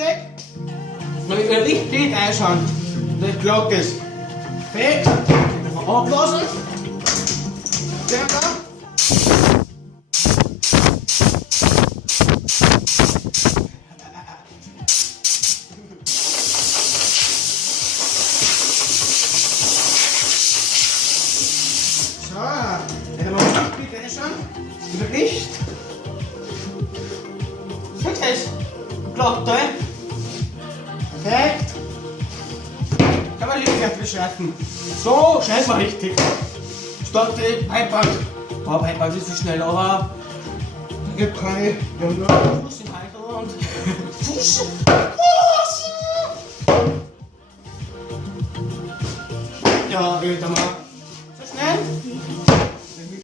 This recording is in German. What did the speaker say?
fertig. Und ich will nicht Licht einschauen. Die Glocke ist fix. Einfach ablassen. Circa. So, jetzt machen wir Licht bitte schon. Über Licht. Siehst du das? Glocke. Perfekt. Kann man Licht fertig schleifen. So, schneid mal richtig. Statt die Piperband. Oh, Piperband ist so schnell, aber da gibt keine. Wir haben nur einen Fuß im Halter und Fuß. Ja, Alter, mal.